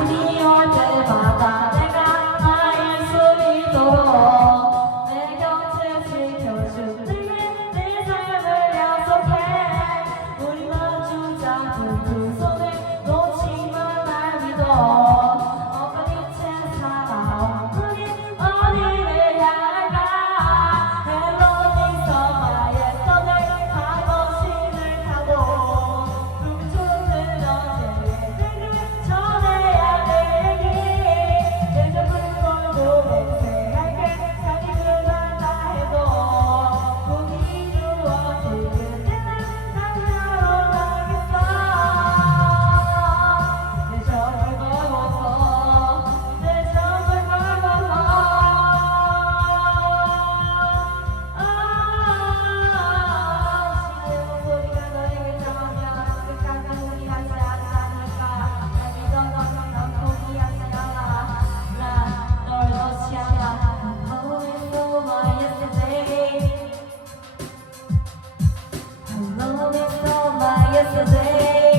가슴이 때마다 내가 나의 숨이도록 내 곁을 지켜줄게 내 삶을 약속해. 우리 마주자 두두 yesterday